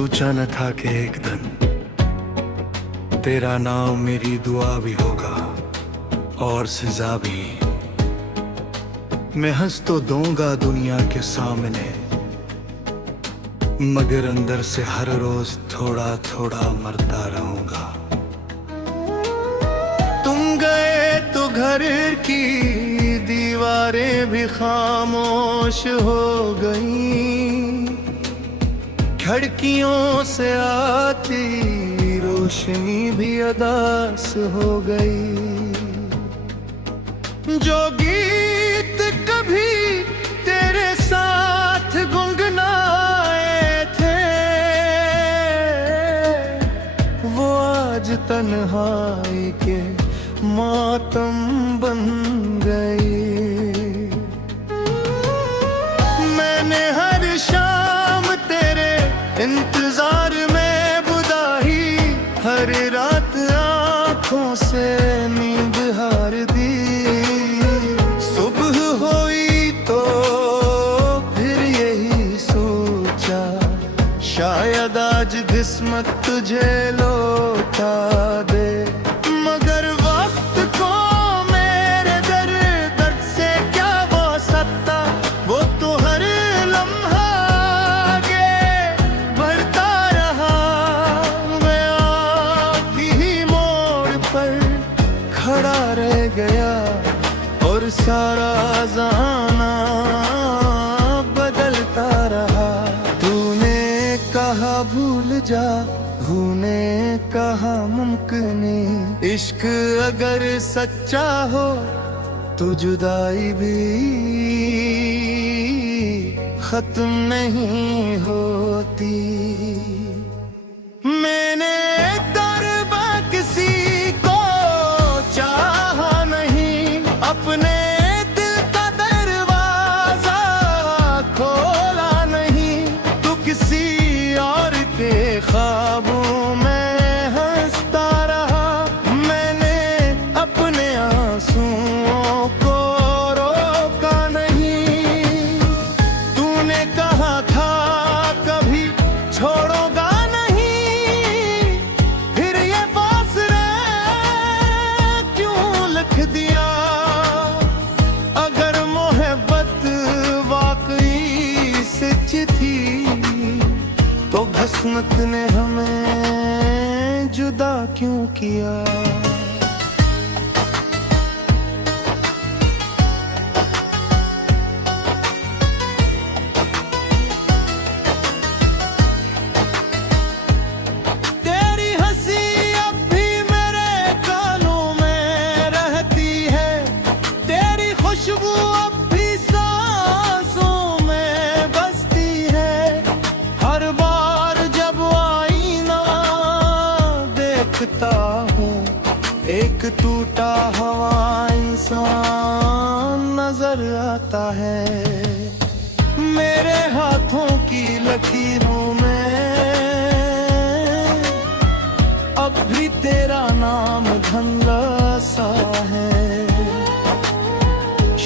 सोचा न था कि एक दिन तेरा नाम मेरी दुआ भी होगा और सजा भी। मैं हंस तो दूंगा दुनिया के सामने, मगर अंदर से हर रोज थोड़ा थोड़ा मरता रहूंगा। तुम गए तो घर की दीवारें भी खामोश हो गईं, खिड़कियों से आती रोशनी भी अदास हो गई। जो गीत कभी तेरे साथ गुनगुनाए थे, वो आज तन्हाई के मातम बन गई। मैंने हर शाम तेरे इंतजार में बुदाई, हर रात आंखों से नींद हार दी। सुबह हुई तो फिर यही सोचा, शायद आज किस्मत तुझे लौटा दे। मगर वक्त को मेरे दर्द से क्या वास्ता, वो तो हर लम्हा आगे बढ़ता रहा। मैं आखिरी ही मोड़ पर खड़ा रह गया और सारा ज़माना बदलता रहा। तूने कहा भूल जा, तूने कहा मुमकिन इश्क अगर सच्चा हो तो जुदाई भी खत्म नहीं होती। मैंने दरबा किसी को चाहा नहीं, अपने दिल का दरवाजा खोला नहीं। तू किसी और के ख्वाबों में हंसता रहा, मैंने अपने आंसुओं को रोका नहीं। तूने कहा था कभी छोड़ोगा नहीं, फिर ये फासले क्यों लिख दिया। अगर मोहब्बत वाकई सच थी तो किस्मत ने हमें जुदा क्यों किया। तेरी हंसी अब भी मेरे कानों में रहती है, तेरी खुशबू अब भी सांसों में बसती है। हर बार जब आईना देखता हूँ, एक टूटा हुआ इंसान नजर आता है। मेरे हाथों की लकीरों में अब भी तेरा नाम धंधा सा है।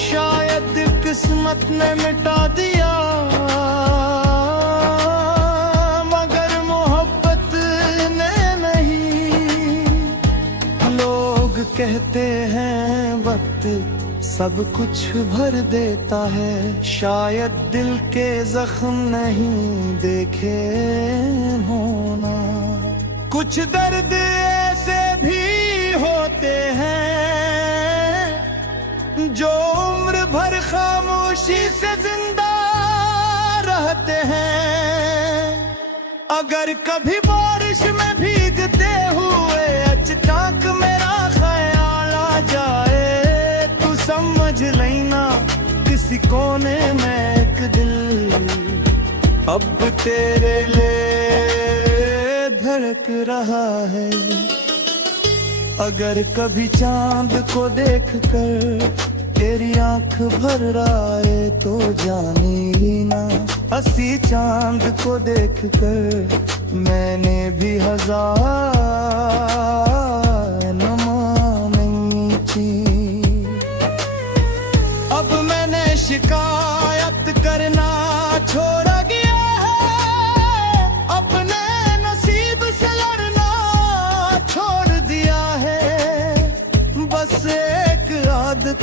शायद किस्मत ने मिटा दिया, मगर मोहब्बत ने नहीं। लोग कहते हैं वक्त सब कुछ भर देता है, शायद दिल के जख्म नहीं देखे होना। कुछ दर्द ऐसे भी होते हैं जो उम्र भर खामोशी से जिंदा रहते हैं। अगर कभी बारिश में भीगते हुए अचानक मेरा ख्याल आ जाए, तू समझ लेना किसी कोने में एक दिल अब तेरे लिए धड़क रहा है। अगर कभी चांद को देखकर तेरी आंख भर आए तो जानी ना, हंसी चांद को देखकर मैंने भी हजार नमानी थी। अब मैंने शिकायत करना छोड़ गया है, अपने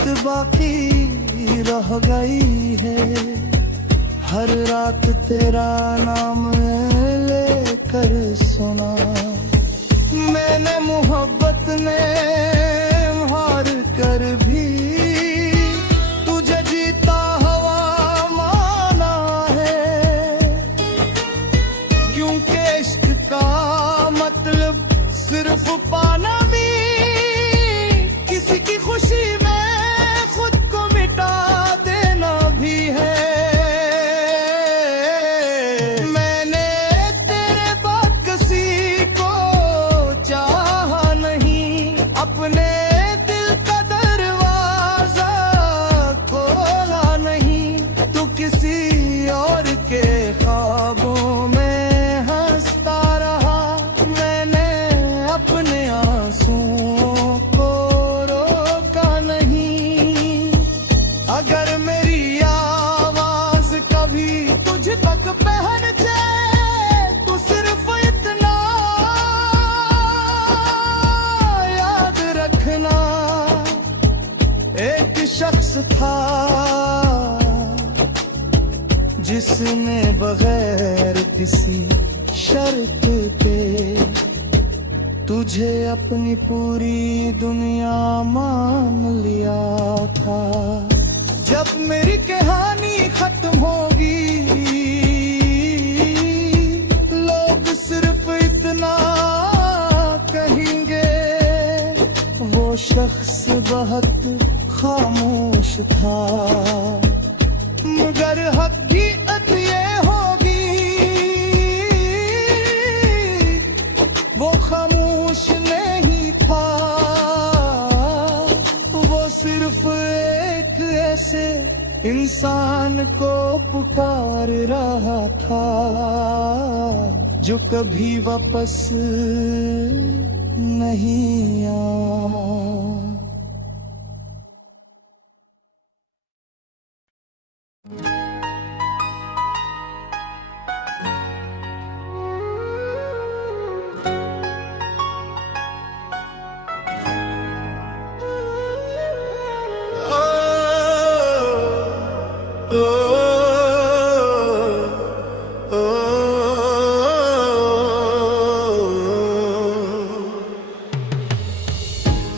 बात बाकी रह गई है। हर रात तेरा नाम लेकर सुना मैंने, मोहब्बत में हार कर भी तुझे जीता हुआ माना है। क्योंकि इश्क का मतलब सिर्फ पाना भी, किसी की खुशी में खुद को मिटा देना भी है। मैंने तेरे बाद किसी को चाहा नहीं, अपने दिल का दरवाजा खोला नहीं। तू किसी और के ख्वाबों में हंसता रहा, मैंने अपने आंसुओं को रोका नहीं। अगर मेरी आवाज कभी तुझ तक पहुंचे तो सिर्फ इतना याद रखना, एक शख्स था जिसने बगैर किसी शर्त पे तुझे अपनी पूरी दुनिया मान लिया था। जब मेरी कहानी खत्म होगी, लोग सिर्फ इतना कहेंगे, वो शख्स बहुत खामोश था। मगर हकीकत ये होगी, वो खामोश नहीं था, वो सिर्फ एक ऐसे इंसान को पुकार रहा था जो कभी वापस नहीं आया।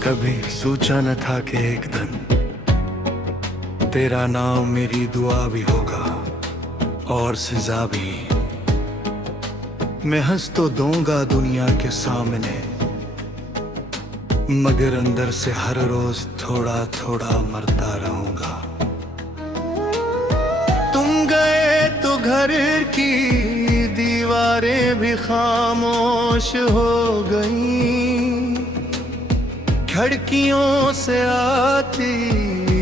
कभी सोचा न था कि एक दिन तेरा नाम मेरी दुआ भी होगा और सजा भी। मैं हंस तो दूंगा दुनिया के सामने, मगर अंदर से हर रोज थोड़ा थोड़ा मरता रहूंगा। तुम गए तो घर की दीवारें भी खामोश हो गईं, खिड़कियों से आती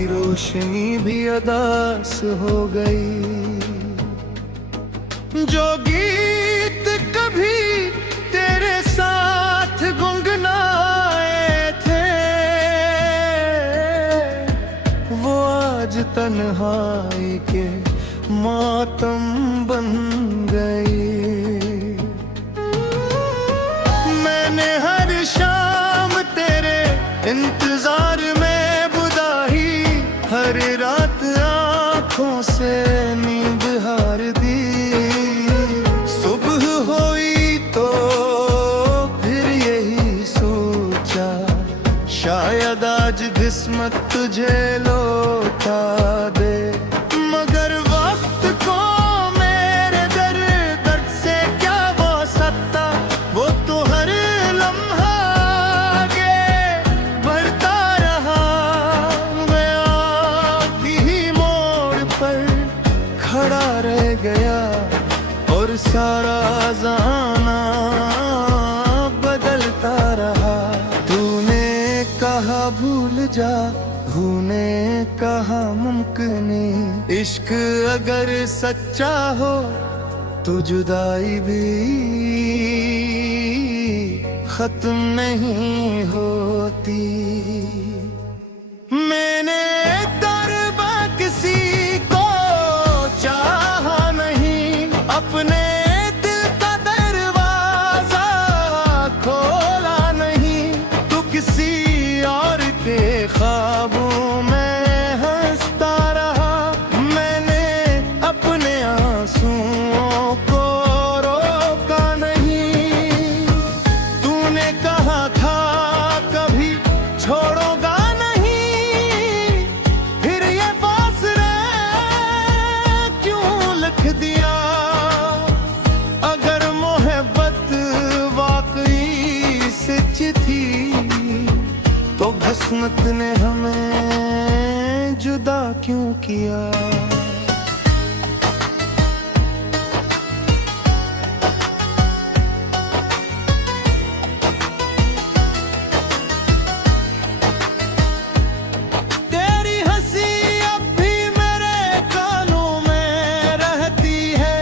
रोशनी भी अदास हो गई। जो गीत कभी तेरे साथ गुनगुनाए थे, वो आज तन्हाई के मातम बन गई। मैंने हर शाम तेरे इंतजार में बुदाही, हर रात आंखों से नींद हार दी। सुबह हुई तो फिर यही सोचा, शायद आज किस्मत तुझे लौटा दे। मगर वक्त को मेरे दर्द से क्या वास्ता, वो तो हर लम्हा खड़ा रह गया और सारा ज़माना बदलता रहा। तूने कहा भूल जा, तूने कहा मुमकिन इश्क अगर सच्चा हो तो जुदाई भी खत्म नहीं होती। मैंने अपने दिल का दरवाजा खोला नहीं, तू किसी और के ख्वाबों में किस्मत ने हमें जुदा क्यों किया। तेरी हंसी अब भी मेरे कानों में रहती है,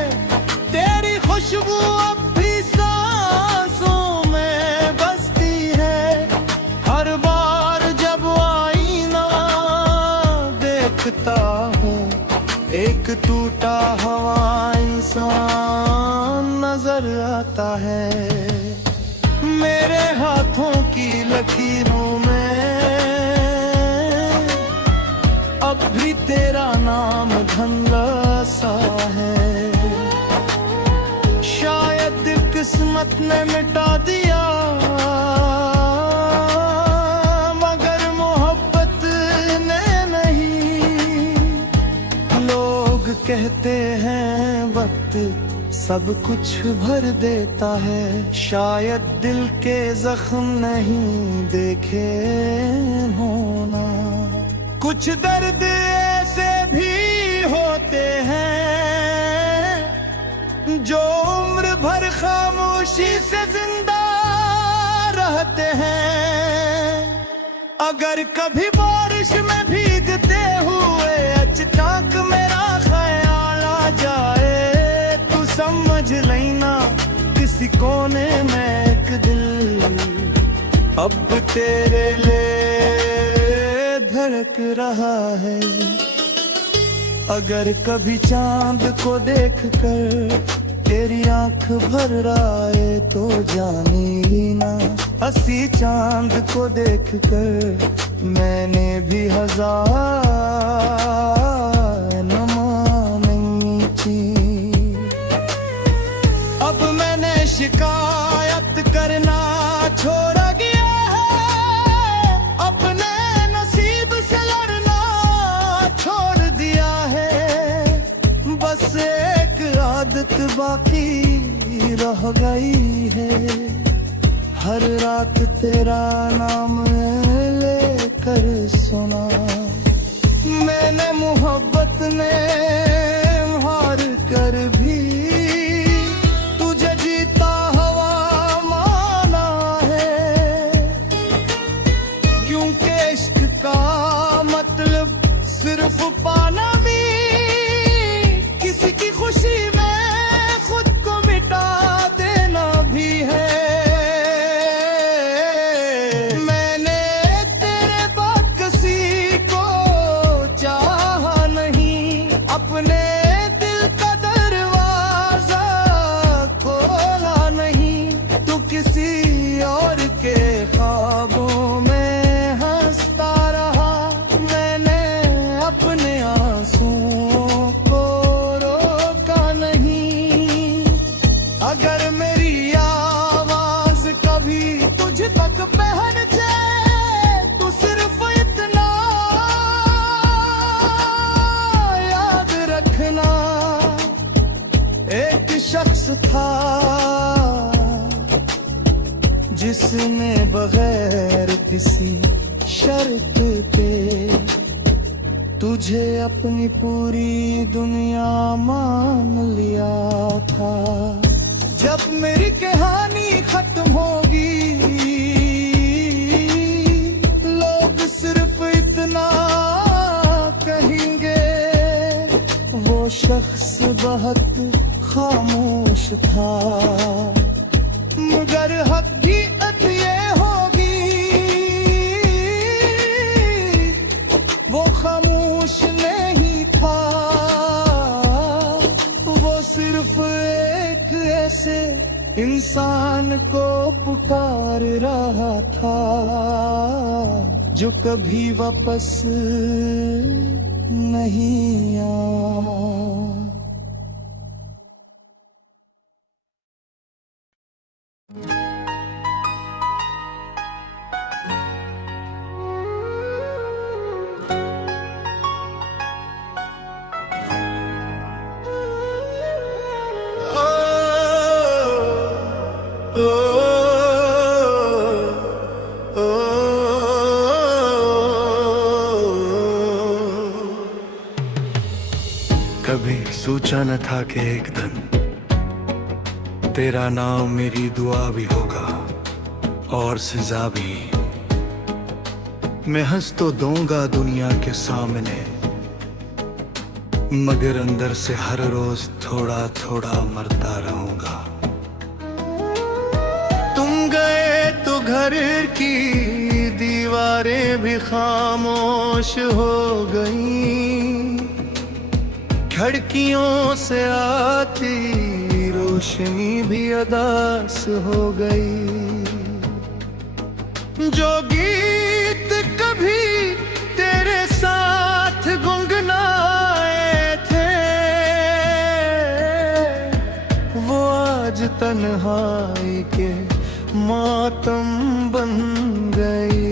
तेरी खुशबू अब भी सांसों में बसती है। हर बार जब आईना देखता हूँ, एक टूटा हुआ इंसान नजर आता है। मेरे हाथों की लकीरों में अब भी तेरा नाम धंधा सा है। शायद किस्मत ने मिटा दिया, मगर मोहब्बत ने नहीं। लोग कहते हैं वक्त सब कुछ भर देता है, शायद दिल के जख्म नहीं देखे होना। कुछ दर्द ऐसे भी होते हैं जो उम्र भर खामोशी से जिंदा रहते हैं। अगर कभी बारिश में भीगते हुए अचानक मेरा ख्याल आ जाए, तू समझ लेना किसी कोने में एक दिल अब तेरे लिए धड़क रहा है। अगर कभी चांद को देखकर तेरी आंख भर आए तो जानी ना, हंसी चांद को देखकर मैंने भी हजार नमानी की। अब मैंने शिकायत करना छोड़ गया है, अपने नसीब से लड़ना छोड़ दिया है। बस एक आदत बाकी रह गई है, हर रात तेरा नाम लेकर सुना। मैंने मोहब्बत ने हार कर भी तुझे जीता हुआ माना है, क्योंकि इश्क का मतलब सिर्फ पाना भी, किसी की खुशी में खुद को मिटा देना भी है। मैंने तेरे बाद किसी को चाहा नहीं, अपने दिल का दरवाजा खोला नहीं। तू किसी और के ख्वाबों में हंसता रहा, मैंने अपने आंसुओं को रोका नहीं। अगर मेरी आवाज कभी तुझ तक पहुंच जाए, तो सिर्फ इतना याद रखना, एक शख्स था जिसने बगैर किसी शर्त पे तुझे अपनी पूरी दुनिया मान लिया था। जब मेरी कहानी खत्म होगी, लोग सिर्फ इतना कहेंगे, वो शख्स बहुत खामोश था। मगर हकीकत ये होगी, वो खामोश नहीं था, वो सिर्फ एक ऐसे इंसान को पुकार रहा था जो कभी वापस नहीं आया। सोचा न था कि एक दिन तेरा नाम मेरी दुआ भी होगा और सजा भी। मैं हंस तो दूंगा दुनिया के सामने, मगर अंदर से हर रोज थोड़ा थोड़ा मरता रहूंगा। तुम गए तो घर की दीवारें भी खामोश हो गईं, खिड़कियों से आती रोशनी भी अदास हो गई। जो गीत कभी तेरे साथ गुनगुनाए थे, वो आज तन्हाई के मातम बन गई।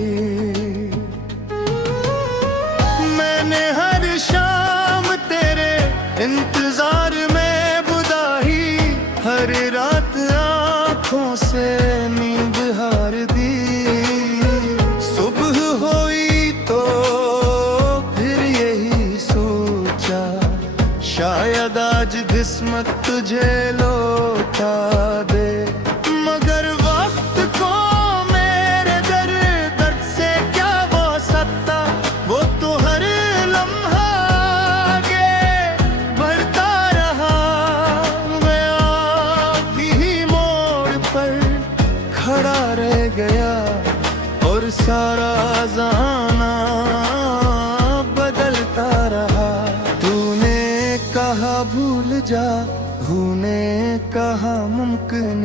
मैंने हर शाम तेरे इंतजार में बुदाही, हर रात आंखों से नींद हार दी। सुबह हुई तो फिर यही सोचा, शायद आज किस्मत तुझे लौटा दे। मगर वक्त को मेरे दर्द से क्या वास्ता, वो तो हर लम्हा आगे बढ़ता रहा। मैं आखिरी ही मोड़ पर खड़ा रह गया और सारा ज़माना बदलता रहा। तूने कहा भूल जा, तूने कहा मुमकिन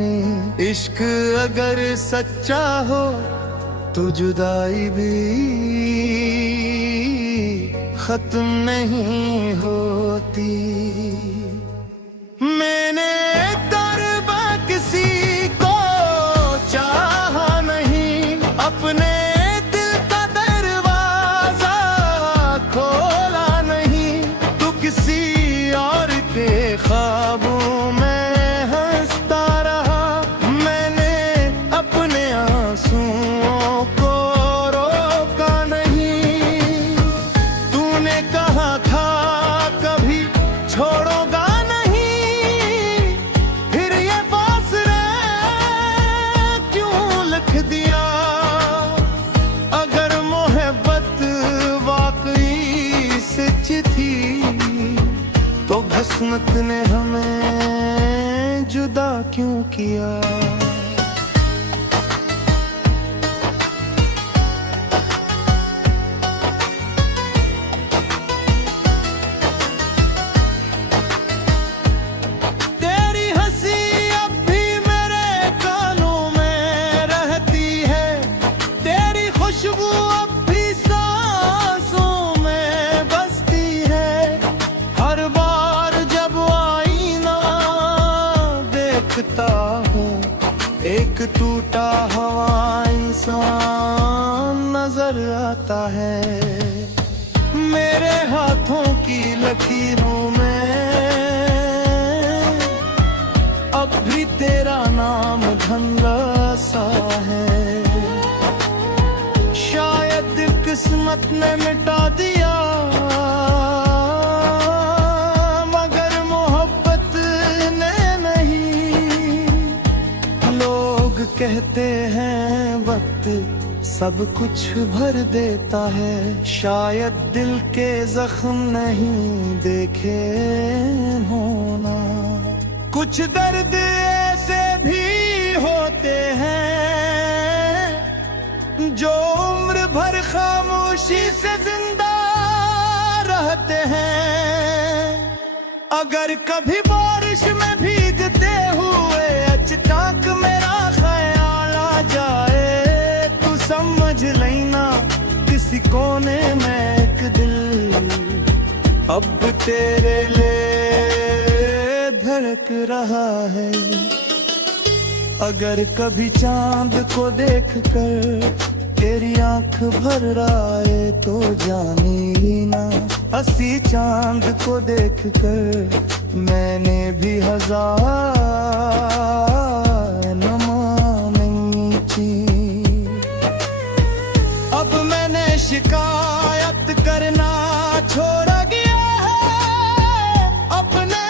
इश्क अगर सच्चा हो तो जुदाई भी खत्म नहीं होती। मैंने दरबा किसी को चाहा नहीं, अपने दिल का दरवाजा खोला नहीं। तू किसी और के ख्वाबों में हंसता रहा, मैंने अपने आंसुओं को रोका नहीं। तूने कहा था कभी छोड़ोगा नहीं, फिर ये फासले क्यों लिख दिया। अगर मोहब्बत वाकई सच्ची थी तो किस्मत ने हमें जुदा क्यों किया। तेरी हंसी अब भी मेरे कानों में रहती है, तेरी खुशबू अब भी सांसों में बसती है। हर बार जब आईना देखता हूँ, एक टूटा हुआ इंसान नजर आता है। मेरे हाथों की लकीरों में अब भी तेरा नाम धंधा सा है। शायद किस्मत ने मिटा दिया, मगर मोहब्बत ने नहीं। लोग कहते हैं वक्त सब कुछ भर देता है, शायद दिल के जख्म नहीं देखे होना। कुछ दर्द ऐसे भी होते हैं जो उम्र भर खामोशी से जिंदा रहते हैं। अगर कभी बारिश में भीगते हुए अचानक मेरा ख्याल आ जाए, तू समझ लेना किसी कोने में एक दिल अब तेरे लिए धड़क रहा है। अगर कभी चांद को देखकर तेरी आंख भर आए तो जानी ना, हंसी चांद को देखकर मैंने भी हजार नमानी थी। अब मैंने शिकायत करना छोड़ गया है, अपने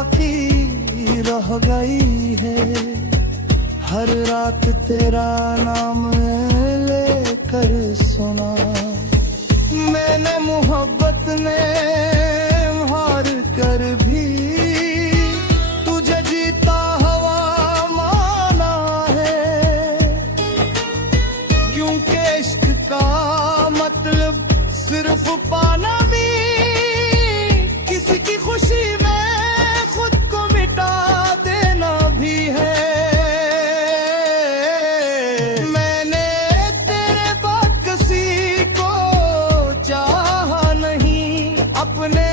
बाकी रह गई है। हर रात तेरा नाम लेकर सुना, मैंने मोहब्बत ने हार कर भी तुझे जीता हवा माना है। क्योंकि इश्क का मतलब सिर्फ पाना भी, किसी की खुशी में खुद को मिटा देना भी है। मैंने तेरे बाद किसी को चाहा नहीं, अपने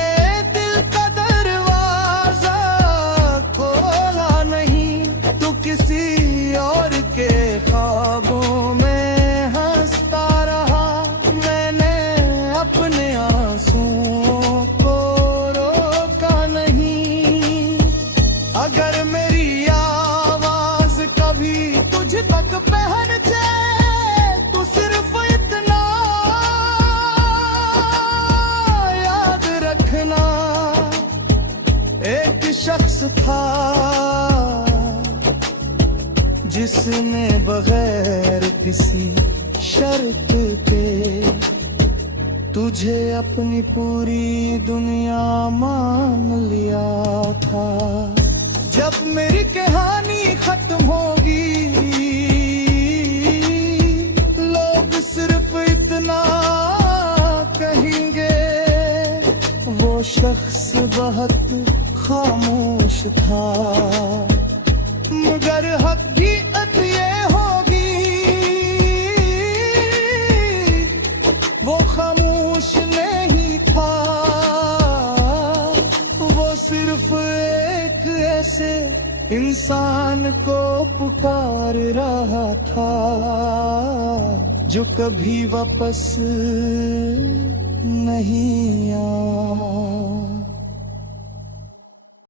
दिल का दरवाजा खोला नहीं। तू किसी और के ख्वाबों में हंसता रहा, मैंने अपने आंसुओं को रोका नहीं। अगर मेरी आवाज कभी तुझ तक पहुंचे तो सिर्फ इतना याद रखना, एक शख्स था जिसने बगैर किसी शर्त के तुझे अपनी पूरी दुनिया मान लिया था। जब मेरी कहानी खत्म होगी, लोग सिर्फ इतना कहेंगे, वो शख्स बहुत खामोश था। मगर हकीकत ये होगी, वो खामोश नहीं था, वो सिर्फ एक ऐसे इंसान को पुकार रहा था जो कभी वापस नहीं आया।